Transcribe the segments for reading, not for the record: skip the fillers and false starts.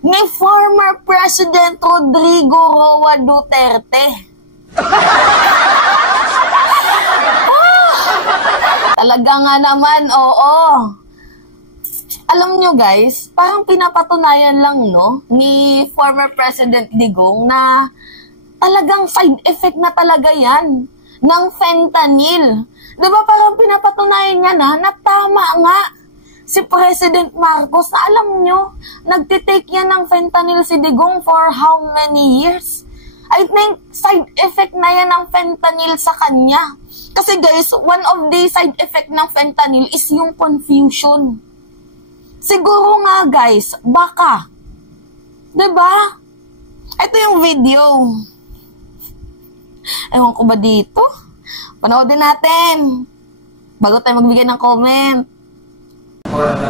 ni former President Rodrigo Roa Duterte. Talaga nga naman, oo. Alam nyo guys, parang pinapatunayan lang no, ni former President Digong na talagang side effect na talaga yan ng fentanyl. Diba parang pinapatunayan niya na tama nga si President Marcos na alam nyo, nagtitake yan ng fentanyl si Digong for how many years? I think side effect na yan ng fentanyl sa kanya. Kasi guys, one of the side effect ng fentanyl is yung confusion. Siguro nga guys, baka. Diba? Ito yung video. Ewan ko ba dito? Panoodin natin. Bago tayo magbigay ng comment.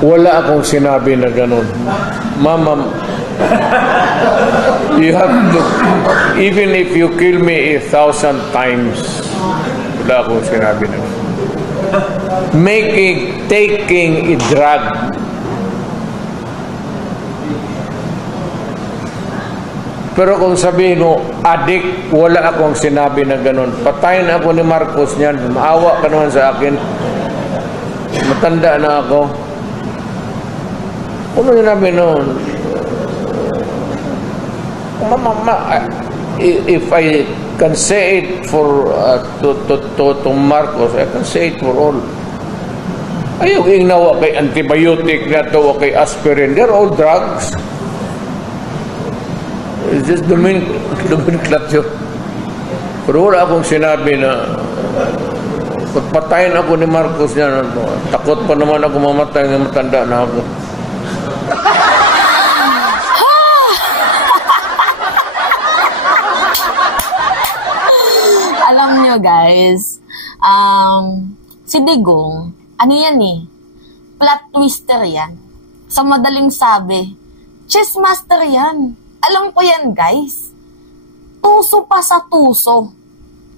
Wala akong sinabi na ganun. Mama, you have to, even if you kill me 1,000 times, wala akong sinabi na ganun. Taking a drug, pero kung sabihin mo, addict, wala akong sinabi na ganun. Patayin ako ni Marcos niyan. Maawa ka naman sa akin. Matanda na ako. Ano sinabi noon? If I can say it for to Marcos, I can say it for all. Ayaw ingnawa kay antibiotic na to, kay aspirin. They're all drugs. It's just nomenclature. Pero wala akong sinabi na patayin ako ni Marcos niya. Takot pa naman ako mamatay na matanda na ako. Alam nyo guys, si Digong, ano yan eh, plot twister yan. Sa madaling sabi, chess master yan. Alam ko yan guys, tuso pa sa tuso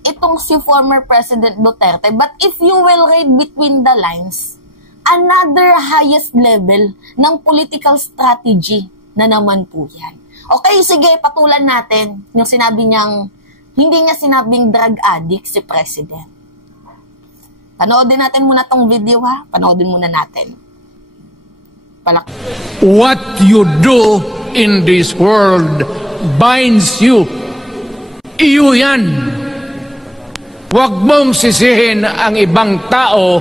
itong si former President Duterte. But if you will read between the lines, another highest level ng political strategy na naman po yan. Okay, sige, patulan natin yung sinabi niyang, hindi niya sinabing drug addict si President. Panoodin natin muna tong video ha, panoodin muna natin. What you do in this world binds you. Iyo yan. Huwag mong sisihin ang ibang tao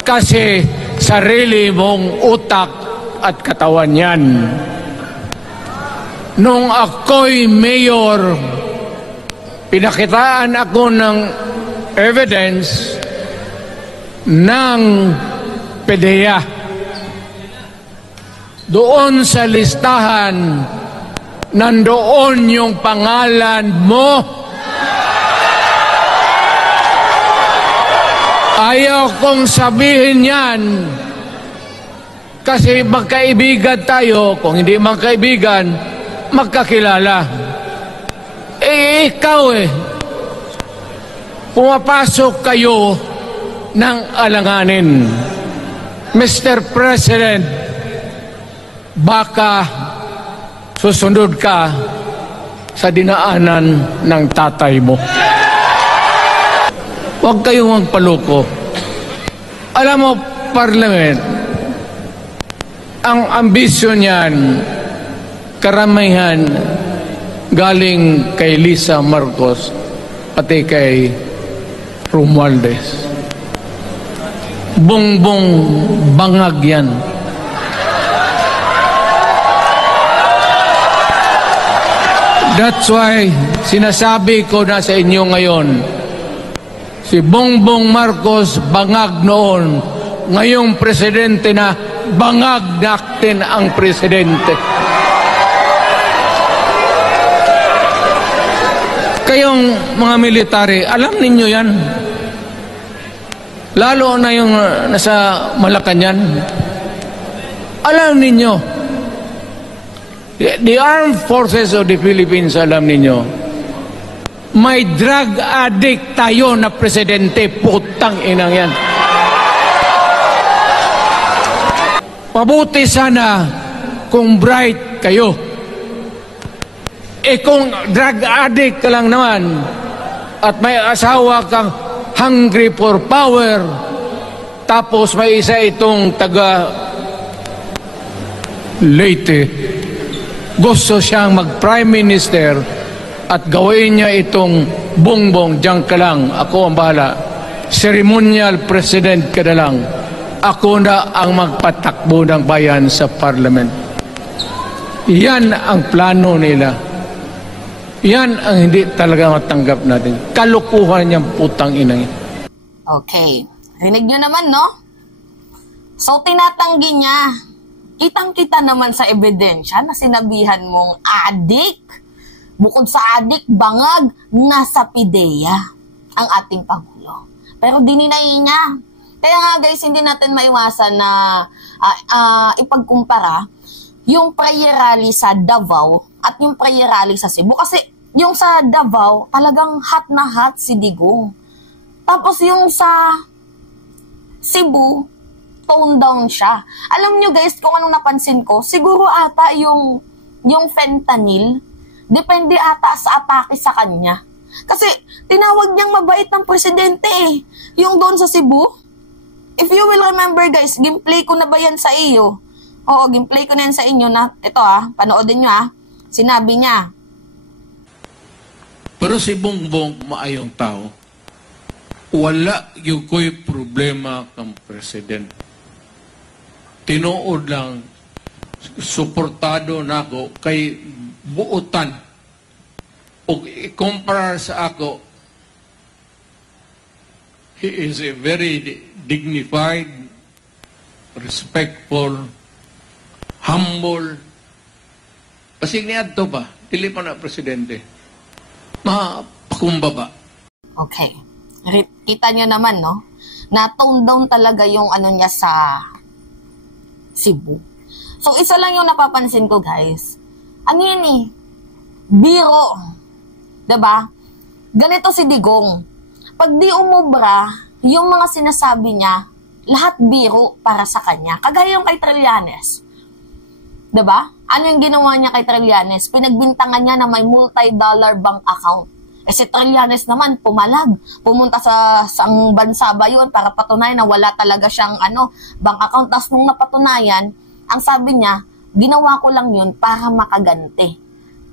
kasi sarili mong utak at katawan yan. Nung ako'y mayor, pinakitaan ako ng evidence ng PDEA. Doon sa listahan, nandoon yung pangalan mo. Ayaw kong sabihin yan kasi magkaibigan tayo. Kung hindi magkaibigan, magkakilala. Ikaw pumapasok kayo ng alanganin. Mr. President, baka susunod ka sa dinaanan ng tatay mo. Huwag kayong magpaloko. Alam mo, Parliament, ang ambisyon niyan, karamihan galing kay Lisa Marcos pati kay Romualdez. Bongbong bangag yan. That's why sinasabi ko na sa inyo ngayon, si Bongbong Marcos bangag noon, ngayong presidente na, bangag natin ang presidente. Kayong mga military, alam ninyo yan. Lalo na yung nasa Malacanang. Alam ninyo, the armed forces of the Philippines, alam ninyo, may drug addict tayo na presidente, putang inang yan. Pabuti sana kung bright kayo. kung drug addict ka lang naman at may asawa kang hungry for power, tapos may isa itong taga Leyte, gusto siyang mag-prime minister at gawin niya itong bongbong, diyan ka lang, ako ang bahala, ceremonial president ka na lang, ako na ang magpatakbo ng bayan sa parliament. Yan ang plano nila. Yan ang hindi talaga matanggap natin. Kalukuhan niyang putang inang. Okay. Rinig nyo naman, no? So, tinatanggi niya. Kitang-kita naman sa ebidensya na sinabihan mong adik. Bukod sa adik, bangag, nasa pideya ang ating Pangulo. Pero dininay niya. Kaya nga guys, hindi natin maiwasan na ipagkumpara yung prayer rally sa Davao at yung prayer rally sa Cebu. Kasi yung sa Davao, talagang hot na hot si Digong. Tapos yung sa Cebu, tone down siya. Alam nyo guys, kung anong napansin ko, siguro ata yung fentanyl, depende ata sa atake sa kanya. Kasi tinawag niyang mabait ng presidente eh. Yung doon sa Cebu, if you will remember guys, gameplay ko na ba yan sa iyo? Oo, gameplay ko na yan sa inyo na, ito panoodin nyo sinabi niya. Pero si Bongbong maayong tao, wala yung ko'y problema kang president. Tinuod lang, suportado na ako kay buutan. O i-compare sa ako, he is a very dignified, respectful, humble. Kasi niadto ba? Dili pa na presidente. Mapakumbaba. Okay. Kita nyo naman, no? Na tone down talaga yung ano niya sa Cebu. So, isa lang yung napapansin ko, guys. Ano yan eh? Biro. Diba? Ganito si Digong. Pag di umubra, yung mga sinasabi niya, lahat biro para sa kanya. Kagaya yung kay Trillanes. Diba? Ano yung ginawa niya kay Trillanes? Pinagbintangan niya na may multi-dollar bank account. Si Trillanes naman, pumalag. Pumunta sa ang bansa ba yun para patunayan na wala talaga siyang bank account. Tapos nung napatunayan, ang sabi niya, ginawa ko lang yun para makaganti.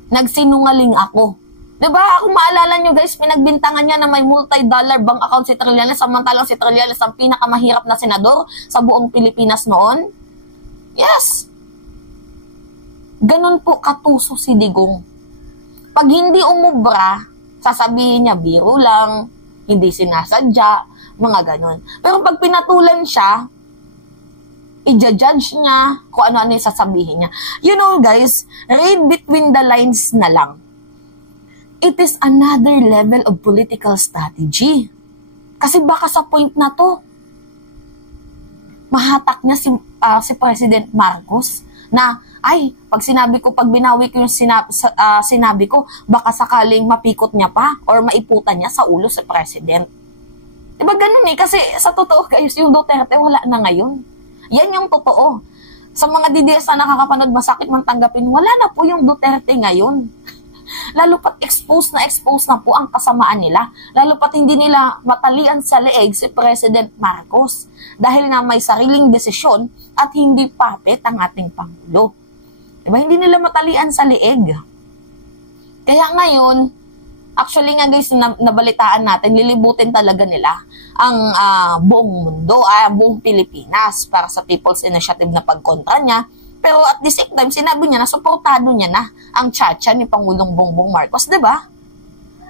Nagsinungaling ako. Diba? Kung maalala nyo guys, pinagbintangan niya na may multi-dollar bank account si Trillanes, samantalang si Trillanes ang pinakamahirap na senador sa buong Pilipinas noon. Yes. Ganun po katuso si Digong. Pag hindi umubra, sasabihin niya, biro lang, hindi sinasadya, mga ganun. Pero pag pinatulan siya, i-judge niya kung ano-ano yung sasabihin niya. You know guys, read between the lines na lang. It is another level of political strategy. Kasi baka sa point na to, mahatak niya si President Marcos na, ay, pag binawi ko yung sinabi ko, baka sakaling mapikot niya pa or maiputan niya sa ulo si President. Diba ganun eh? Kasi sa totoo guys, yung Duterte wala na ngayon. Yan yung totoo. Sa mga DDS na nakakapanood, masakit man tanggapin, wala na po yung Duterte ngayon. Lalo pat expose na po ang kasamaan nila. Lalo pat hindi nila matalian sa leeg si President Marcos. Dahil nga may sariling desisyon at hindi puppet ang ating Pangulo. Diba? Hindi nila matalian sa leeg. Kaya ngayon, actually nga guys, nabalitaan natin, lilibutin talaga nila ang buong mundo, buong Pilipinas para sa People's Initiative na pagkontra niya. Pero at the same time, sinabi niya na suportado niya na ang tsa-tsa ni Pangulong Bongbong Marcos, diba?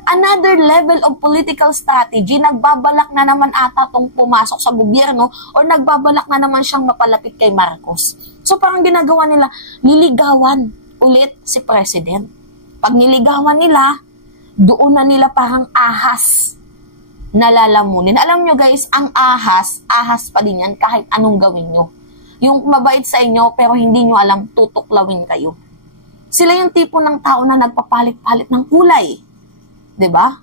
Another level of political strategy, nagbabalak na naman ata tong pumasok sa gobyerno o nagbabalak na naman siyang mapalapit kay Marcos. So parang ginagawa nila, niligawan ulit si President. Pag niligawan nila, doon na nila parang ahas nalalamunin. Alam nyo guys, ang ahas pa din yan kahit anong gawin nyo. Yung mabait sa inyo pero hindi nyo alam tutuklawin kayo. Sila yung tipo ng tao na nagpapalit-palit ng kulay. 'Di ba?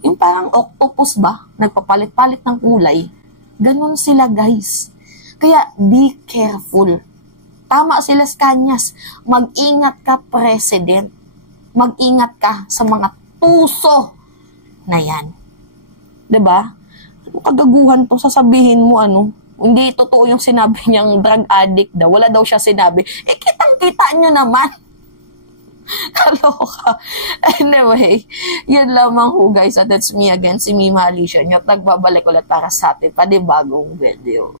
Yung parang octopus ba? Nagpapalit-palit ng kulay. Ganon sila guys. Kaya be careful. Tama sila Kanyas. Mag-ingat ka, President. mag-ingat ka sa mga tuso na yan. 'Di ba? Ano kagaguhan to, sasabihin mo hindi totoo yung sinabi niyang drug addict daw. Wala daw siya sinabi. Kitang-kita nyo naman. Kaloka. Anyway, yun lamang ho guys. At that's me again, si Mima Alicia. At nagbabalik ulit para sa atin panibagong video.